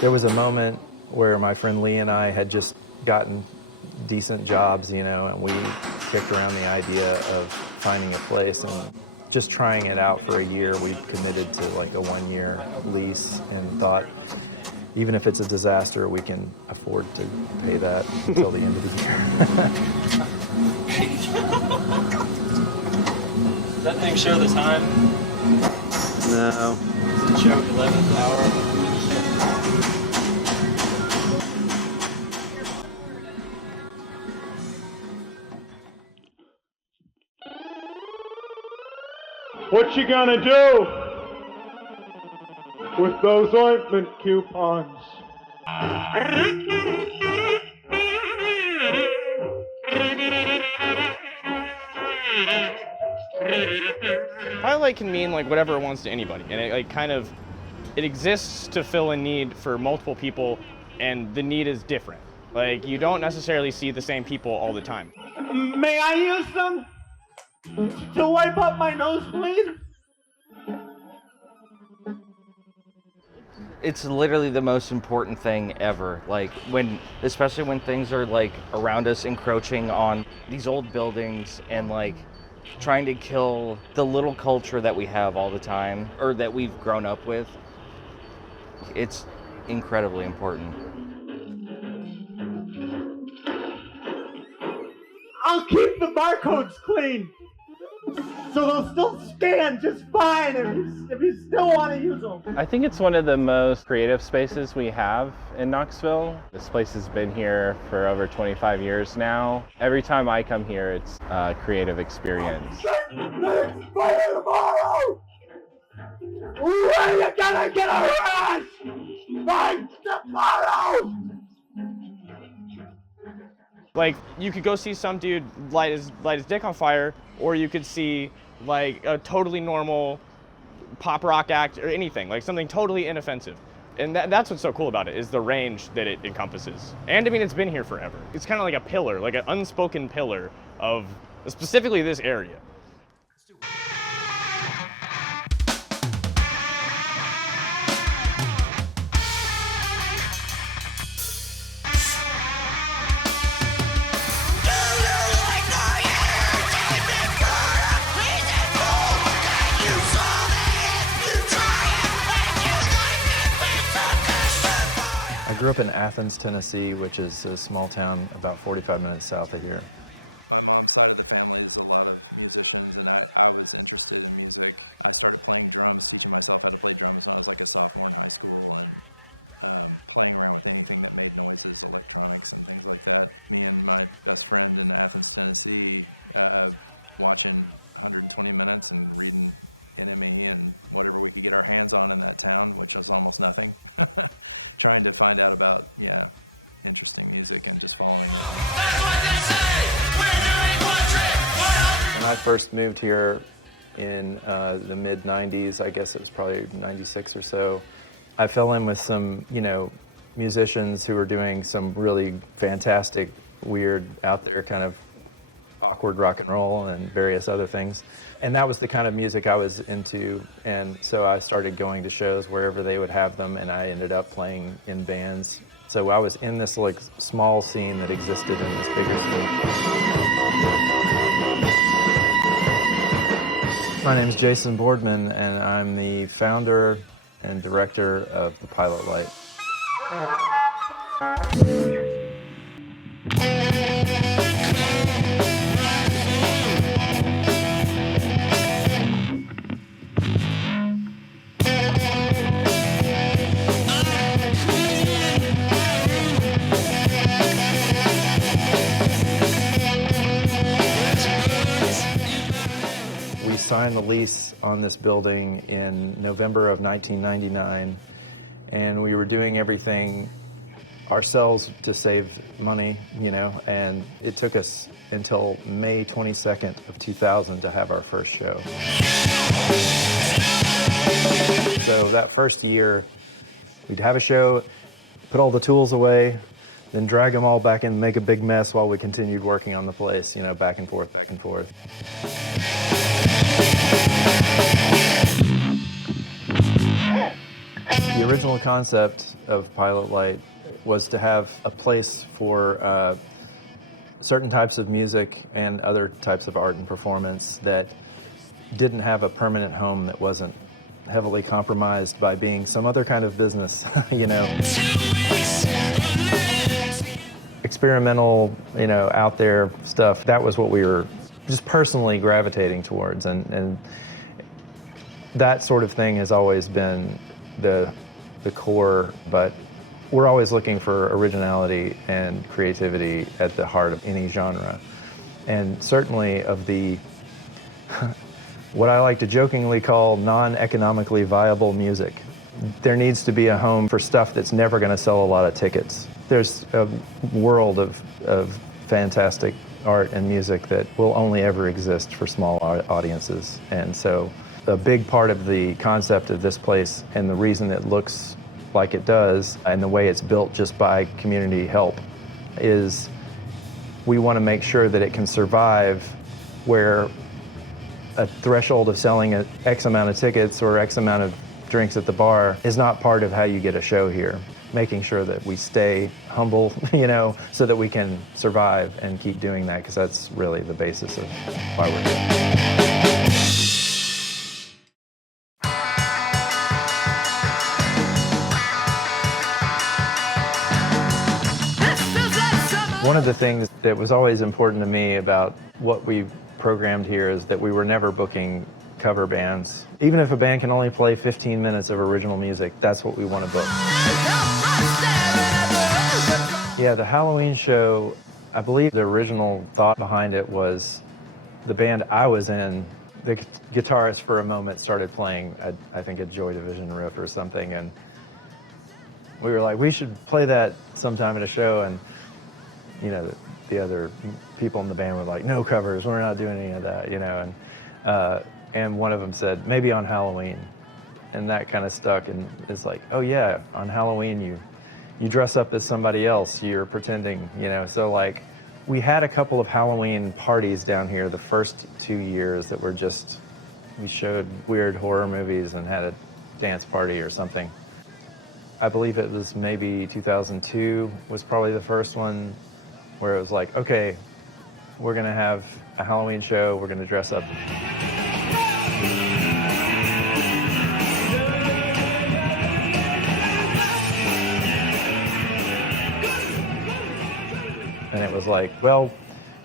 There was a moment where my friend Lee and I had just gotten decent jobs, you know, and we kicked around the idea of finding a place and just trying it out for a year. We committed to like a 1-year lease and thought, even if it's a disaster, we can afford to pay that until the end of the year. Does that thing show the time? No. Does it show 11th hour? What you gonna do with those ointment coupons? Pilot can mean like whatever it wants to anybody, and it exists to fill a need for multiple people, and the need is different. Like, you don't necessarily see the same people all the time. May I use them to wipe up my nosebleed? It's literally the most important thing ever. Like, especially when things are like around us encroaching on these old buildings and like trying to kill the little culture that we have all the time, or that we've grown up with. It's incredibly important. I'll keep the barcodes clean, so they'll still scan just fine if you still want to use them. I think it's one of the most creative spaces we have in Knoxville. This place has been here for over 25 years now. Every time I come here, it's a creative experience. By tomorrow! When you gonna get a rush? By tomorrow! Like, you could go see some dude light his dick on fire, or you could see like a totally normal pop rock act or anything, like something totally inoffensive. And that's what's so cool about it, is the range that it encompasses. And I mean, it's been here forever. It's kind of like a pillar, like an unspoken pillar of specifically this area. I grew up in Athens, Tennessee, which is a small town about 45 minutes south of here. I started playing the drums, teaching myself how to play drums when I was like a sophomore in school, and playing around things and made numbers with electronics and things like that. Me and my best friend in Athens, Tennessee, watching 120 minutes and reading NME and whatever we could get our hands on in that town, which was almost nothing. Trying to find out about, interesting music and just following it. That's what they say! We're doing one trick! When I first moved here in the mid-90s, I guess it was probably 96 or so, I fell in with some, musicians who were doing some really fantastic, weird, out there kind of awkward rock and roll and various other things. And that was the kind of music I was into, and so I started going to shows wherever they would have them, and I ended up playing in bands. So I was in this like small scene that existed in this bigger scene. My name is Jason Boardman, and I'm the founder and director of the Pilot Light. We signed the lease on this building in November of 1999, and we were doing everything ourselves to save money, and it took us until May 22nd of 2000 to have our first show. So that first year, we'd have a show, put all the tools away, then drag them all back and make a big mess while we continued working on the place, back and forth, back and forth. The original concept of Pilot Light was to have a place for certain types of music and other types of art and performance that didn't have a permanent home, that wasn't heavily compromised by being some other kind of business, you know. Experimental, you know, out there stuff, that was what we were just personally gravitating towards, and that sort of thing has always been the core, but we're always looking for originality and creativity at the heart of any genre. And certainly of the what I like to jokingly call non-economically viable music. There needs to be a home for stuff that's never going to sell a lot of tickets. There's a world of fantastic art and music that will only ever exist for small audiences. And so a big part of the concept of this place and the reason it looks like it does and the way it's built just by community help is we want to make sure that it can survive where a threshold of selling X amount of tickets or X amount of drinks at the bar is not part of how you get a show here. Making sure that we stay humble, you know, so that we can survive and keep doing that, because that's really the basis of why we're here. One of the things that was always important to me about what we programmed here is that we were never booking cover bands. Even if a band can only play 15 minutes of original music, that's what we want to book. Yeah, the Halloween show, I believe the original thought behind it was the band I was in, the guitarist for a moment started playing, I think, a Joy Division riff or something, and we were like, we should play that sometime at a show, and you know, the other people in the band were like, no covers, we're not doing any of that, you know, and one of them said, maybe on Halloween, and that kind of stuck, and it's like, oh yeah, on Halloween you dress up as somebody else, you're pretending, you know, so like, we had a couple of Halloween parties down here the first 2 years that were just, we showed weird horror movies and had a dance party or something. I believe it was maybe 2002 was probably the first one where it was like, okay, we're gonna have a Halloween show, we're gonna dress up. And it was like, well,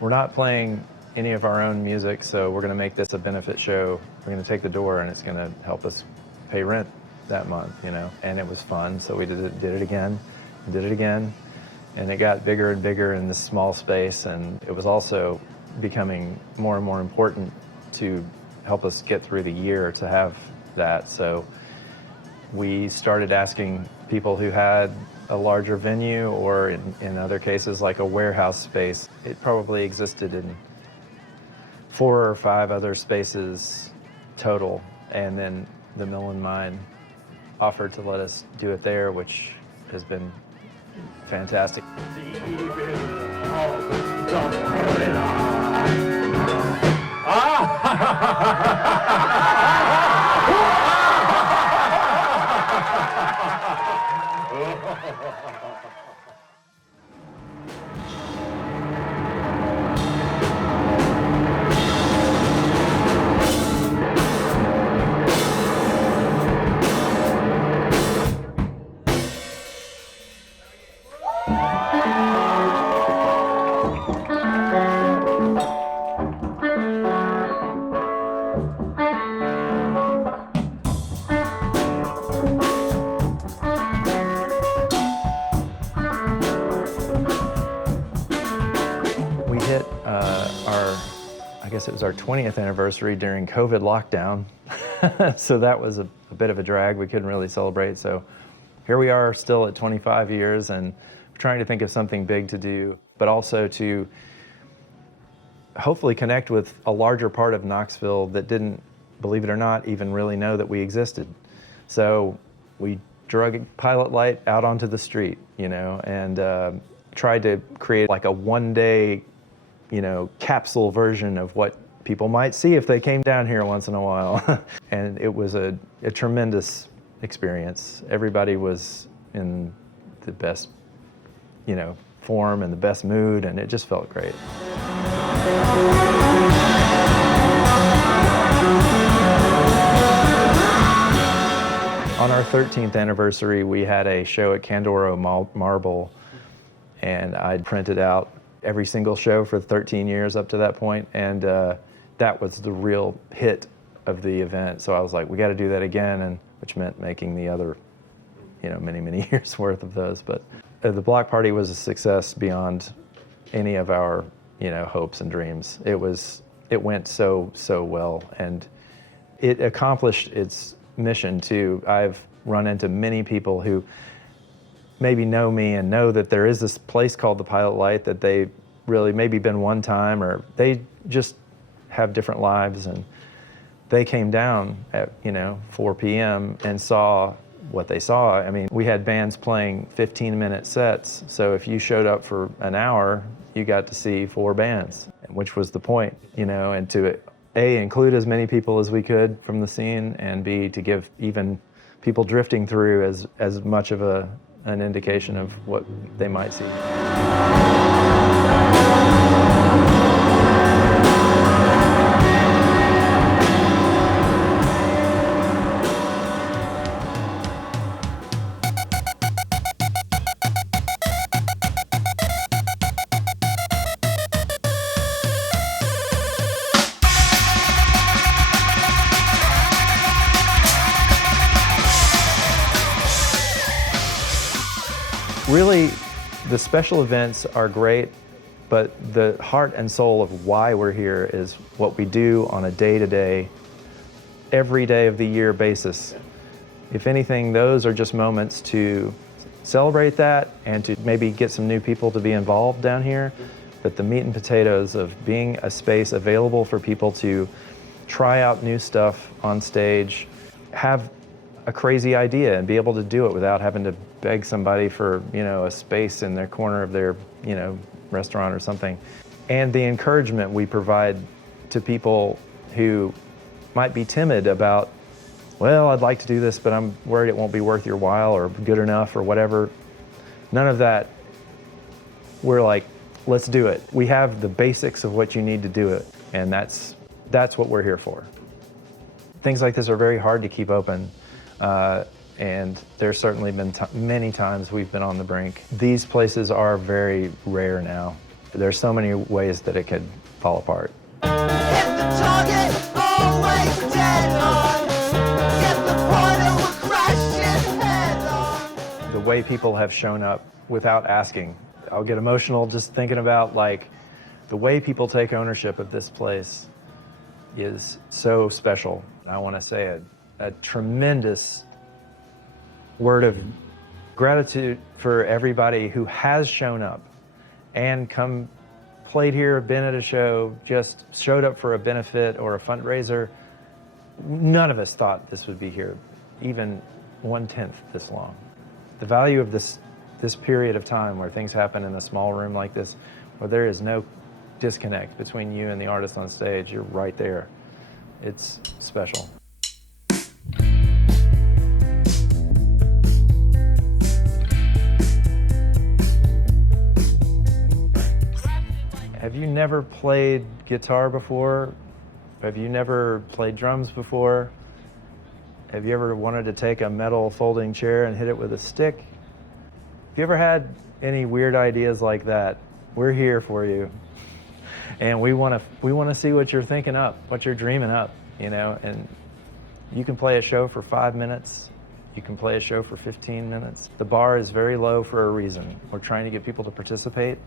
we're not playing any of our own music, so we're gonna make this a benefit show. We're gonna take the door and it's gonna help us pay rent that month, you know? And it was fun, so we did it again, and did it again. And it got bigger and bigger in this small space, and it was also becoming more and more important to help us get through the year to have that. So we started asking people who had a larger venue, or in other cases like a warehouse space. It probably existed in 4 or 5 other spaces total, and then the Mill and Mine offered to let us do it there, which has been fantastic. I guess it was our 20th anniversary during COVID lockdown. So that was a bit of a drag. We couldn't really celebrate. So here we are still at 25 years and trying to think of something big to do, but also to hopefully connect with a larger part of Knoxville that didn't, believe it or not, even really know that we existed. So we drug Pilot Light out onto the street, you know, and tried to create like a one-day, you know, capsule version of what people might see if they came down here once in a while. And it was a tremendous experience. Everybody was in the best, form and the best mood, and it just felt great. On our 13th anniversary, we had a show at Candoro Marble, and I'd printed out every single show for 13 years up to that point, and that was the real hit of the event. So I was like, we got to do that again, and which meant making the other, many years worth of those. But the block party was a success beyond any of our, hopes and dreams. It went so well, and it accomplished its mission too. I've run into many people who maybe know me and know that there is this place called the Pilot Light that they really maybe been one time, or they just have different lives, and they came down at 4 p.m. and saw what they saw. I mean, we had bands playing 15-minute sets, so if you showed up for an hour, you got to see 4 bands, which was the point, and to A, include as many people as we could from the scene, and B, to give even people drifting through as much of an indication of what they might see. Really, the special events are great, but the heart and soul of why we're here is what we do on a day-to-day, every day of the year basis. If anything, those are just moments to celebrate that and to maybe get some new people to be involved down here. But the meat and potatoes of being a space available for people to try out new stuff on stage, have a crazy idea and be able to do it without having to beg somebody for, a space in their corner of their, restaurant or something. And the encouragement we provide to people who might be timid about, well, I'd like to do this, but I'm worried it won't be worth your while or good enough or whatever. None of that. We're like, let's do it. We have the basics of what you need to do it, and that's what we're here for. Things like this are very hard to keep open. And there's certainly been many times we've been on the brink. These places are very rare now. There's so many ways that it could fall apart. Hit the target, always dead on. Get the point, we're crashing head on. The way people have shown up without asking. I'll get emotional just thinking about the way people take ownership of this place is so special. I want to say a tremendous word of gratitude for everybody who has shown up and played here, been at a show, just showed up for a benefit or a fundraiser. None of us thought this would be here, even 1/10 this long. The value of this period of time where things happen in a small room like this, where there is no disconnect between you and the artist on stage, you're right there. It's special. Have you never played guitar before? Have you never played drums before? Have you ever wanted to take a metal folding chair and hit it with a stick? Have you ever had any weird ideas like that? We're here for you. And we want to see what you're thinking up, what you're dreaming up, and you can play a show for 5 minutes. You can play a show for 15 minutes. The bar is very low for a reason. We're trying to get people to participate.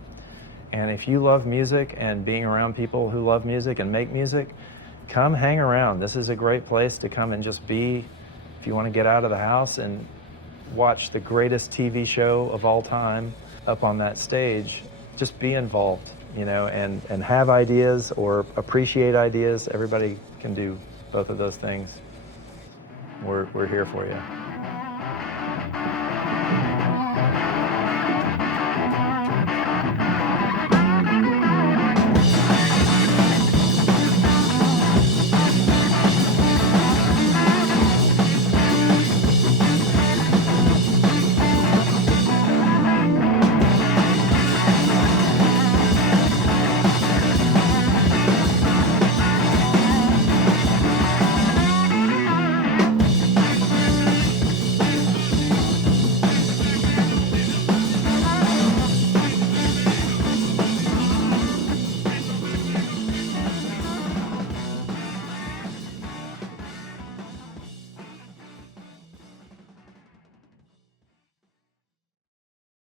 And if you love music and being around people who love music and make music, come hang around. This is a great place to come and just be, if you want to get out of the house and watch the greatest TV show of all time up on that stage, just be involved, and have ideas or appreciate ideas. Everybody can do both of those things. We're here for you.